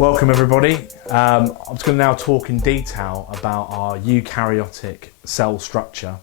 Welcome everybody. I'm just going to now talk in detail about our eukaryotic cell structure.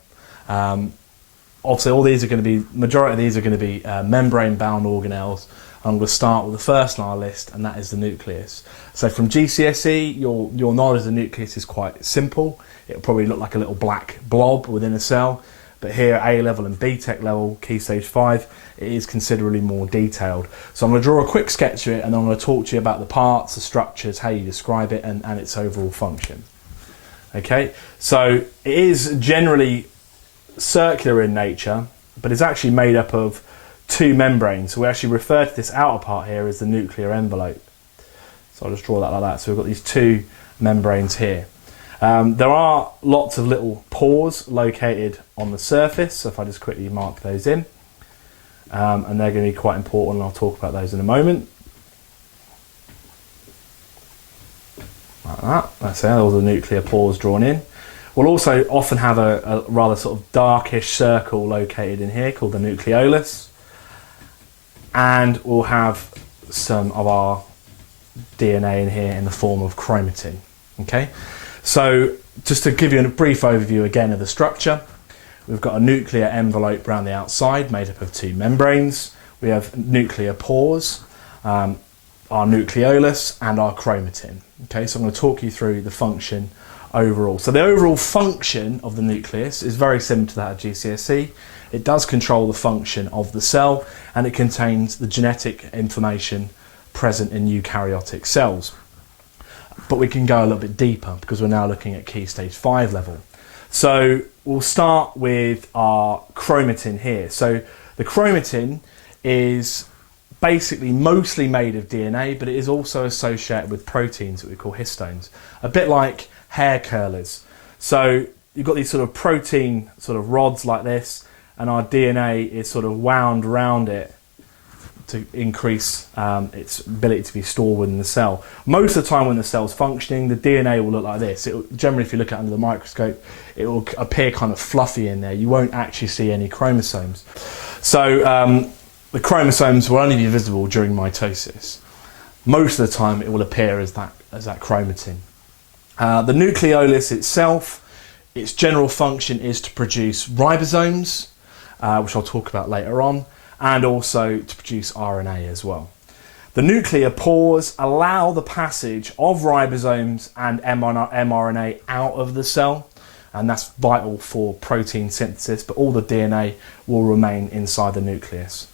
Obviously all these are going to be, majority of these are going to be membrane bound organelles. I'm going to start with the first on our list, and that is the nucleus. So from GCSE, your knowledge of the nucleus is quite simple. It'll probably look like a little black blob within a cell. But here at A level and BTEC level, Key Stage 5, it is considerably more detailed. So I'm going to draw a quick sketch of it, and I'm going to talk to you about the parts, the structures, how you describe it, and its overall function. Okay, so it is generally circular in nature, but it's actually made up of two membranes. So we actually refer to this outer part here as the nuclear envelope. So I'll just draw that like that. So we've got these two membranes here. There are lots of little pores located on the surface, so if I just quickly mark those in, and they're going to be quite important, and I'll talk about those in a moment. Like that, that's how all the nuclear pores drawn in. We'll also often have a rather sort of darkish circle located in here called the nucleolus, and we'll have some of our DNA in here in the form of chromatin. Okay. So just to give you a brief overview again of the structure, we've got a nuclear envelope around the outside made up of two membranes. We have nuclear pores, our nucleolus, and our chromatin. Okay, so I'm going to talk you through the function overall. So the overall function of the nucleus is very similar to that of GCSE. It does control the function of the cell, and it contains the genetic information present in eukaryotic cells. But we can go a little bit deeper because we're now looking at Key Stage 5 level. So we'll start with our chromatin here. So the chromatin is basically mostly made of DNA, but it is also associated with proteins that we call histones, a bit like hair curlers. So you've got these sort of protein sort of rods like this, and our DNA is sort of wound around it to increase its ability to be stored within the cell. Most of the time when the cell's functioning, the DNA will look like this. Generally, if you look at it under the microscope, it will appear kind of fluffy in there. You won't actually see any chromosomes. So the chromosomes will only be visible during mitosis. Most of the time it will appear as that chromatin. The nucleolus itself, its general function is to produce ribosomes, which I'll talk about later on, and also to produce RNA as well. The nuclear pores allow the passage of ribosomes and mRNA out of the cell, and that's vital for protein synthesis, but all the DNA will remain inside the nucleus.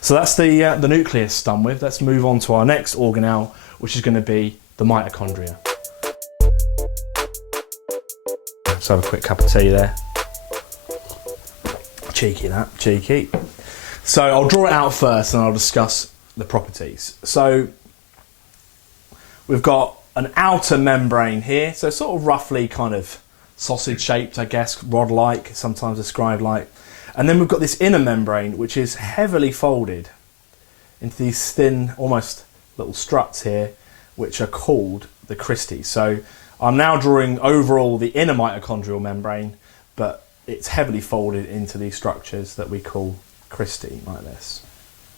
So that's the nucleus done with. Let's move on to our next organelle, which is going to be the mitochondria. Let's have a quick cup of tea there. Cheeky that, cheeky. So I'll draw it out first and I'll discuss the properties. So we've got an outer membrane here, so sort of roughly kind of sausage shaped, I guess, rod-like, sometimes described like. And then we've got this inner membrane, which is heavily folded into these thin, almost little struts here, which are called the cristae. So I'm now drawing overall the inner mitochondrial membrane, but it's heavily folded into these structures that we call cristae, like this.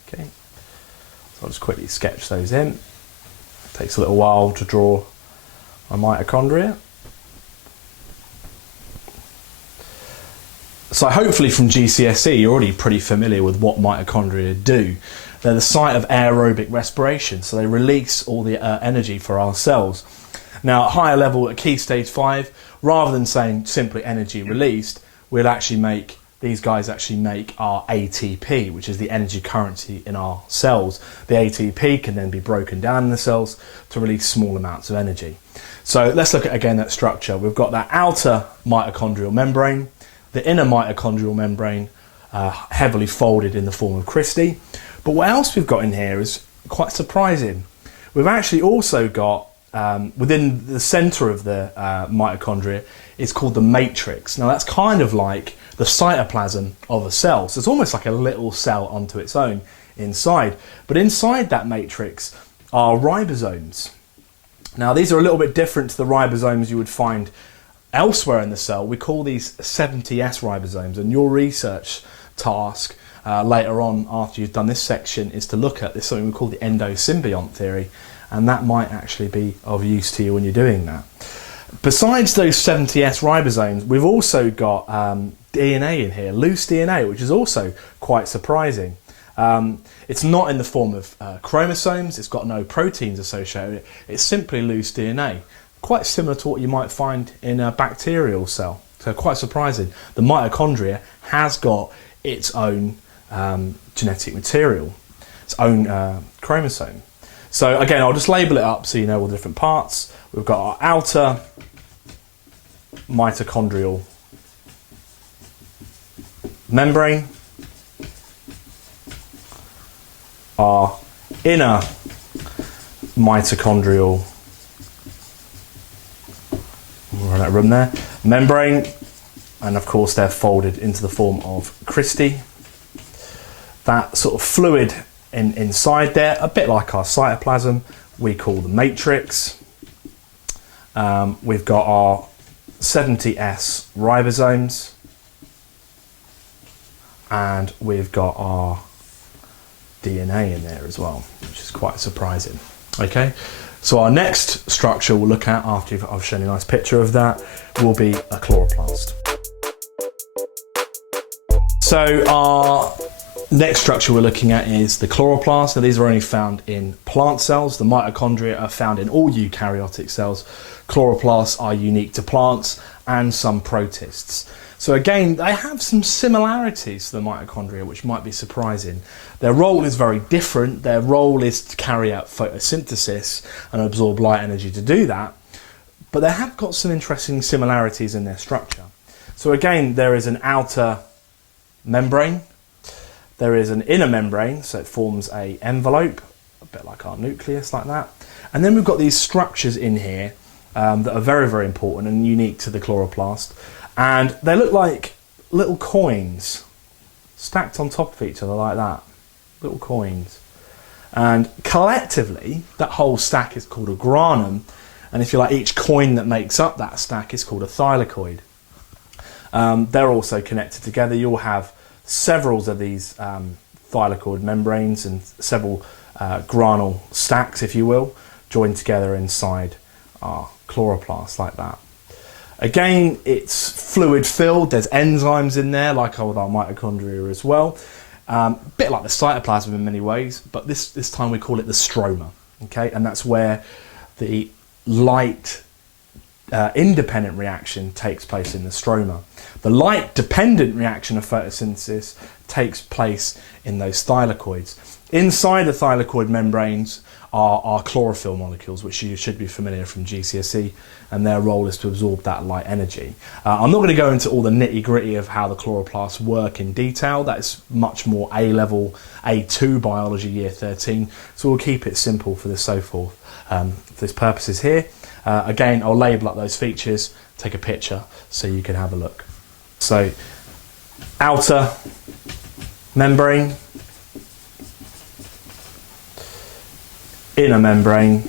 Okay, so I'll just quickly sketch those in. It takes a little while to draw my mitochondria. So hopefully from GCSE you're already pretty familiar with what mitochondria do. They're the site of aerobic respiration, so they release all the energy for our cells. Now at higher level, at Key Stage 5, rather than saying simply energy released, these guys actually make our ATP, which is the energy currency in our cells. The ATP can then be broken down in the cells to release small amounts of energy. So let's look at again that structure. We've got that outer mitochondrial membrane, the inner mitochondrial membrane heavily folded in the form of cristae. But what else we've got in here is quite surprising. We've actually also got within the centre of the mitochondria, it's called the matrix. Now that's kind of like the cytoplasm of a cell. So it's almost like a little cell onto its own inside. But inside that matrix are ribosomes. Now these are a little bit different to the ribosomes you would find elsewhere in the cell, we call these 70S ribosomes, and your research task later on, after you've done this section, is to look at this, something we call the endosymbiont theory, and that might actually be of use to you when you're doing that. Besides those 70S ribosomes, we've also got DNA in here, loose DNA, which is also quite surprising. It's not in the form of chromosomes, it's got no proteins associated with it, it's simply loose DNA. Quite similar to what you might find in a bacterial cell, so quite surprising. The mitochondria has got its own genetic material, its own chromosome. So again, I'll just label it up so you know all the different parts. We've got our outer mitochondrial membrane, our inner mitochondrial run out of room there, membrane, and of course they're folded into the form of cristae. That sort of fluid inside there, a bit like our cytoplasm, we call the matrix. We've got our 70S ribosomes, and we've got our DNA in there as well, which is quite surprising. Okay, so our next structure we'll look at, after I've shown you a nice picture of that, will be a chloroplast. So our next structure we're looking at is the chloroplast. Now these are only found in plant cells. The mitochondria are found in all eukaryotic cells. Chloroplasts are unique to plants and some protists. So again, they have some similarities to the mitochondria, which might be surprising. Their role is very different. Their role is to carry out photosynthesis and absorb light energy to do that. But they have got some interesting similarities in their structure. So again, there is an outer membrane. There is an inner membrane, so it forms an envelope, a bit like our nucleus, like that. And then we've got these structures in here that are very, very important and unique to the chloroplast. And they look like little coins stacked on top of each other like that. Little coins. And collectively, that whole stack is called a granum. And if you like, each coin that makes up that stack is called a thylakoid. They're also connected together. You'll have several of these thylakoid membranes and several granule stacks, if you will, joined together inside our chloroplast like that. Again, it's fluid filled. There's enzymes in there, like with our mitochondria as well. A bit like the cytoplasm in many ways, but this time we call it the stroma. Okay, and that's where the light independent reaction takes place in the stroma. The light dependent reaction of photosynthesis takes place in those thylakoids. Inside the thylakoid membranes are our chlorophyll molecules, which you should be familiar from GCSE, and their role is to absorb that light energy. I'm not going to go into all the nitty-gritty of how the chloroplasts work in detail. That's much more A-level, A2 biology, year 13, so we'll keep it simple for this for this purposes here. Again, I'll label up those features, take a picture so you can have a look. So, outer membrane, inner membrane,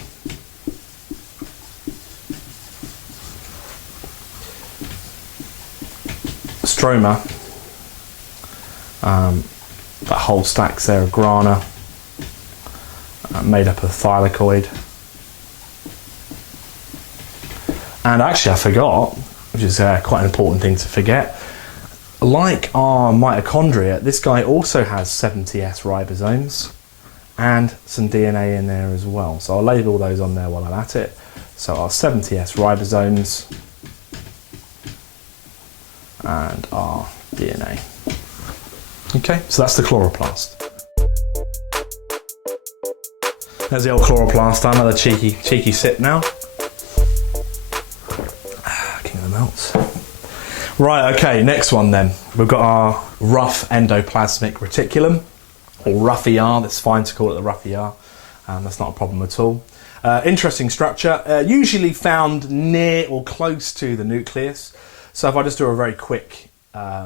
stroma, that whole stack's there of grana, made up of thylakoid. And actually I forgot, which is quite an important thing to forget, like our mitochondria, this guy also has 70S ribosomes and some DNA in there as well. So I'll label those on there while I'm at it. So our 70S ribosomes and our DNA. Okay, so that's the chloroplast. There's the old chloroplast, another cheeky sip now. King of the melts. Right, okay, next one then. We've got our rough endoplasmic reticulum, or rough ER, that's fine to call it the rough ER. That's not a problem at all. Interesting structure, usually found near or close to the nucleus. So if I just do a very quick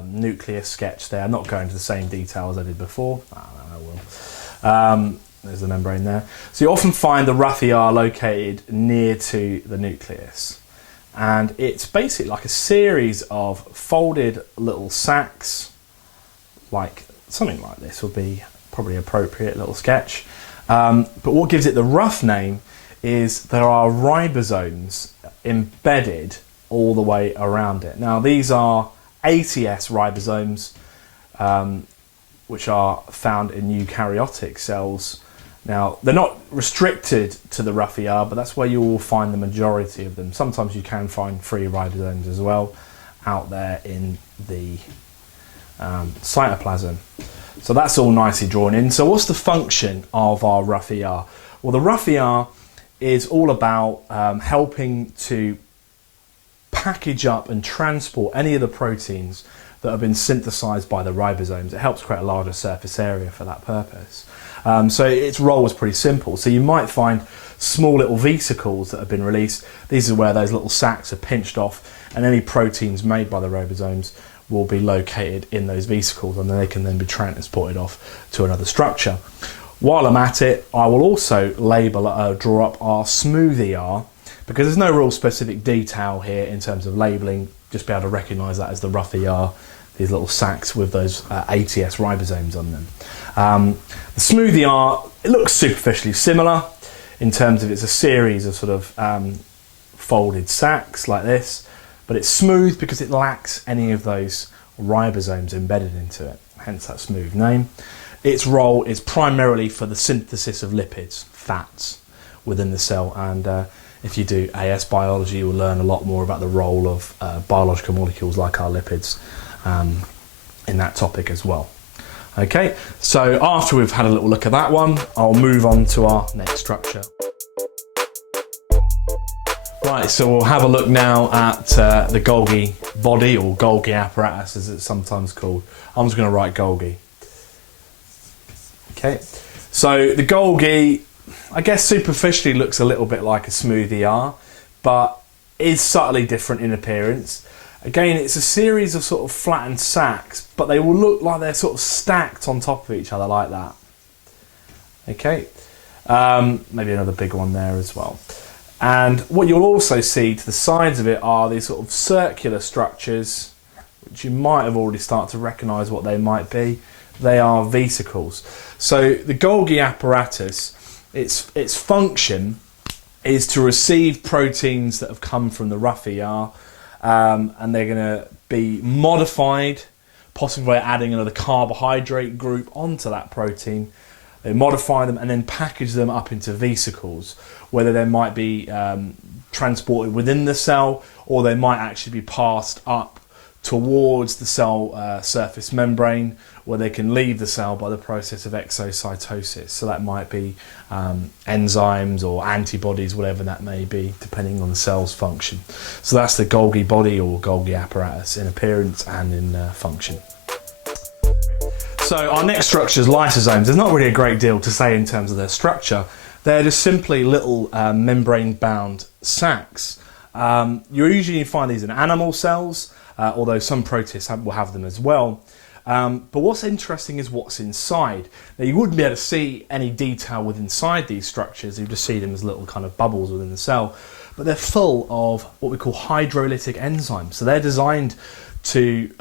nucleus sketch there, I'm not going into the same detail as I did before. I will. There's the membrane there. So you often find the rough ER located near to the nucleus. And it's basically like a series of folded little sacs, like something like this would be probably appropriate little sketch. But what gives it the rough name is there are ribosomes embedded all the way around it. Now these are ATS ribosomes, which are found in eukaryotic cells. Now they're not restricted to the rough ER, but that's where you will find the majority of them. Sometimes you can find free ribosomes as well out there in the cytoplasm. So that's all nicely drawn in. So what's the function of our rough ER? Well, the rough ER is all about helping to package up and transport any of the proteins that have been synthesized by the ribosomes. It helps create a larger surface area for that purpose. So its role is pretty simple. So you might find small little vesicles that have been released. These are where those little sacs are pinched off, and any proteins made by the ribosomes will be located in those vesicles, and then they can then be transported off to another structure. While I'm at it, I will also draw up our smooth ER, because there's no real specific detail here in terms of labelling. Just be able to recognise that as the rough ER, these little sacs with those ATS ribosomes on them. The smooth ER, it looks superficially similar in terms of it's a series of sort of folded sacs like this, but it's smooth because it lacks any of those ribosomes embedded into it, hence that smooth name. Its role is primarily for the synthesis of lipids, fats, within the cell, and if you do AS biology, you will learn a lot more about the role of biological molecules like our lipids in that topic as well. Okay, so after we've had a little look at that one, I'll move on to our next structure. Right, so we'll have a look now at the Golgi body, or Golgi apparatus as it's sometimes called. I'm just going to write Golgi. Okay, so the Golgi, I guess superficially looks a little bit like a smooth ER, but is subtly different in appearance. Again, it's a series of sort of flattened sacs, but they will look like they're sort of stacked on top of each other like that. Okay, maybe another big one there as well. And what you'll also see to the sides of it are these sort of circular structures, which you might have already started to recognise what they might be. They are vesicles. So the Golgi apparatus, its function is to receive proteins that have come from the rough ER, and they're going to be modified, possibly by adding another carbohydrate group onto that protein. They modify them and then package them up into vesicles, whether they might be transported within the cell, or they might actually be passed up towards the cell surface membrane, where they can leave the cell by the process of exocytosis. So that might be enzymes or antibodies, whatever that may be, depending on the cell's function. So that's the Golgi body, or Golgi apparatus, in appearance and in function. So our next structure is lysosomes. There's not really a great deal to say in terms of their structure. They're just simply little membrane-bound sacs. You usually find these in animal cells, although some protists will have them as well. But what's interesting is what's inside. Now, you wouldn't be able to see any detail within inside these structures. You just see them as little kind of bubbles within the cell. But they're full of what we call hydrolytic enzymes. So they're designed to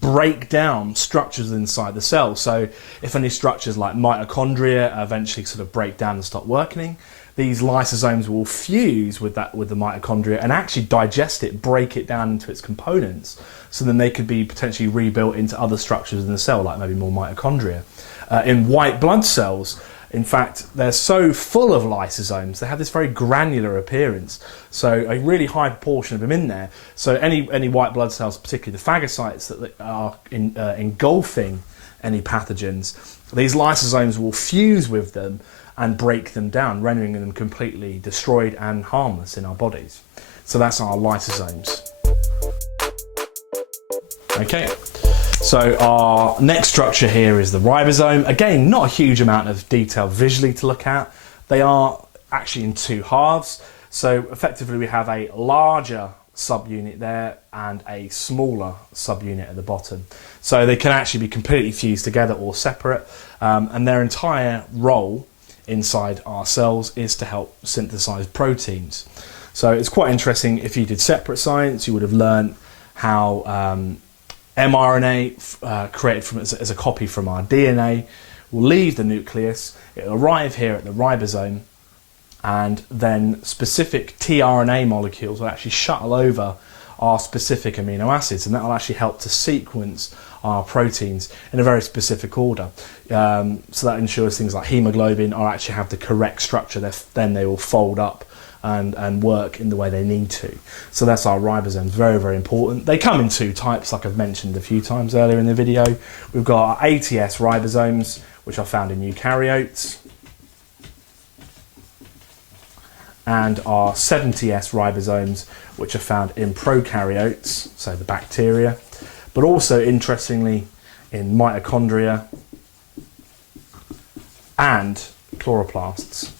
break down structures inside the cell. So if any structures like mitochondria eventually sort of break down and stop working, these lysosomes will fuse with the mitochondria and actually digest it, break it down into its components, so then they could be potentially rebuilt into other structures in the cell, like maybe more mitochondria. In white blood cells, in fact, they're so full of lysosomes, they have this very granular appearance. So a really high proportion of them in there. So any white blood cells, particularly the phagocytes that are engulfing any pathogens, these lysosomes will fuse with them and break them down, rendering them completely destroyed and harmless in our bodies. So that's our lysosomes. Okay, so our next structure here is the ribosome. Again, not a huge amount of detail visually to look at. They are actually in two halves. So effectively we have a larger subunit there and a smaller subunit at the bottom. So they can actually be completely fused together or separate, and their entire role inside our cells is to help synthesize proteins. So it's quite interesting. If you did separate science, you would have learned how mRNA created as a copy from our DNA will leave the nucleus, it'll arrive here at the ribosome, and then specific tRNA molecules will actually shuttle over our specific amino acids, and that will actually help to sequence our proteins in a very specific order. So that ensures things like hemoglobin are actually have the correct structure, then they will fold up and work in the way they need to. So that's our ribosomes, very, very important. They come in two types, like I've mentioned a few times earlier in the video. We've got our ATS ribosomes, which are found in eukaryotes, and our 70S ribosomes, which are found in prokaryotes, so the bacteria, but also interestingly in mitochondria and chloroplasts.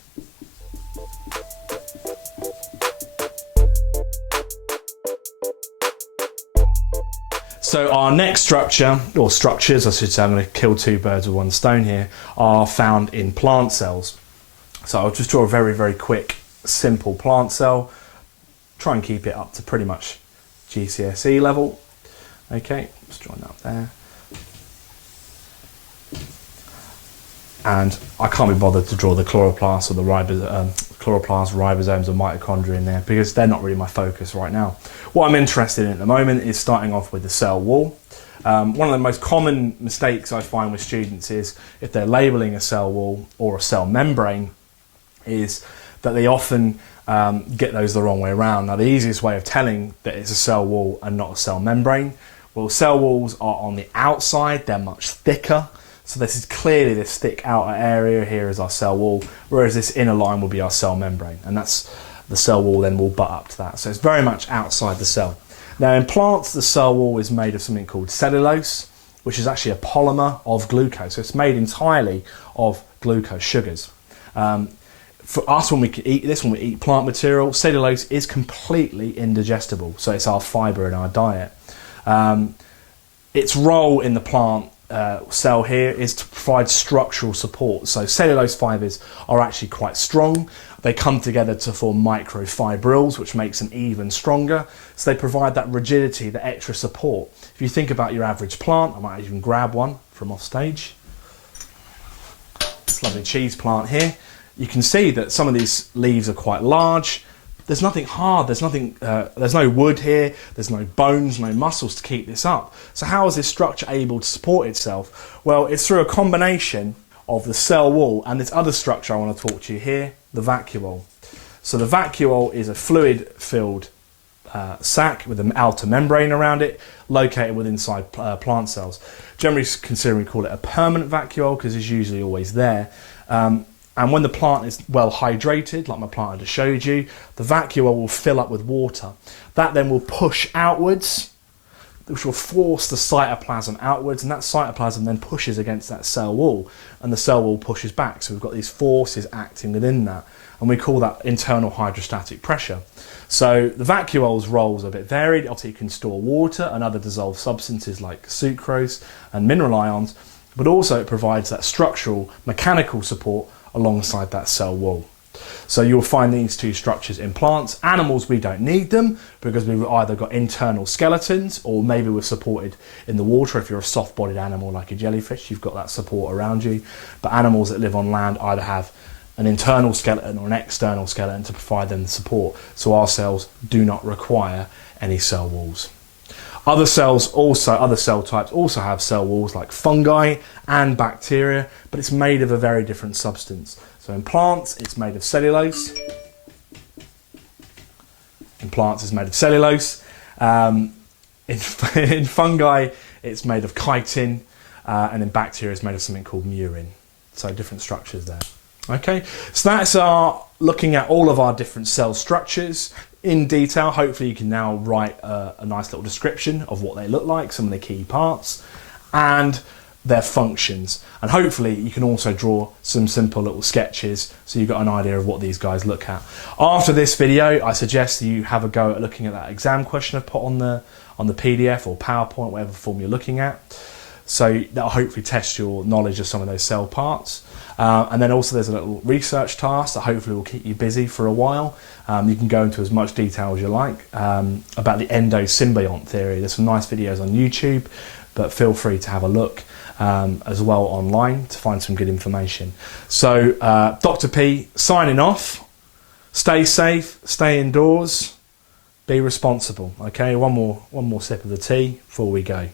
So our next structure, or structures I should say, I'm going to kill two birds with one stone here, are found in plant cells. So I'll just draw a very, very quick, simple plant cell. Try and keep it up to pretty much GCSE level. Okay, let's draw that up there. And I can't be bothered to draw the chloroplasts or the ribosomes or mitochondria in there because they're not really my focus right now. What I'm interested in at the moment is starting off with the cell wall. One of the most common mistakes I find with students is if they're labelling a cell wall or a cell membrane is that they often get those the wrong way around. Now the easiest way of telling that it's a cell wall and not a cell membrane, well, cell walls are on the outside, they're much thicker. So this is clearly this thick outer area here is our cell wall, whereas this inner line will be our cell membrane, and that's the cell wall then will butt up to that. So it's very much outside the cell. Now in plants, the cell wall is made of something called cellulose, which is actually a polymer of glucose. So it's made entirely of glucose sugars. For us, when we eat this, when we eat plant material, cellulose is completely indigestible. So it's our fibre in our diet. Its role in the plant cell here is to provide structural support. So cellulose fibres are actually quite strong. They come together to form microfibrils, which makes them even stronger. So they provide that rigidity, the extra support. If you think about your average plant, I might even grab one from off stage. This lovely cheese plant here. You can see that some of these leaves are quite large. There's nothing hard, there's no wood here, there's no bones, no muscles to keep this up. So how is this structure able to support itself? Well, it's through a combination of the cell wall and this other structure I want to talk to you here, the vacuole. So the vacuole is a fluid-filled sac with an outer membrane around it, located within inside plant cells. Generally considering we call it a permanent vacuole because it's usually always there. And when the plant is well hydrated, like my plant I just showed you, the vacuole will fill up with water. That then will push outwards, which will force the cytoplasm outwards, and that cytoplasm then pushes against that cell wall, and the cell wall pushes back. So we've got these forces acting within that, and we call that internal hydrostatic pressure. So the vacuole's roles are a bit varied. Obviously it can store water and other dissolved substances like sucrose and mineral ions, but also it provides that structural mechanical support alongside that cell wall. So you'll find these two structures in plants. Animals, we don't need them because we've either got internal skeletons or maybe we're supported in the water. If you're a soft-bodied animal like a jellyfish, you've got that support around you. But animals that live on land either have an internal skeleton or an external skeleton to provide them the support. So our cells do not require any cell walls. Other cell types also have cell walls like fungi and bacteria, but it's made of a very different substance. So in plants, it's made of cellulose. In plants, it's made of cellulose. In fungi, it's made of chitin, and in bacteria, it's made of something called murin. So different structures there. Okay, so that's our looking at all of our different cell structures in detail. Hopefully you can now write a nice little description of what they look like, some of the key parts, and their functions. And hopefully you can also draw some simple little sketches so you've got an idea of what these guys look at. After this video, I suggest you have a go at looking at that exam question I've put on the PDF or PowerPoint, whatever form you're looking at. So that'll hopefully test your knowledge of some of those cell parts. And then also there's a little research task that hopefully will keep you busy for a while. You can go into as much detail as you like about the endosymbiont theory. There's some nice videos on YouTube, but feel free to have a look as well online to find some good information. So Dr. P signing off. Stay safe, stay indoors, be responsible. Okay, one more sip of the tea before we go.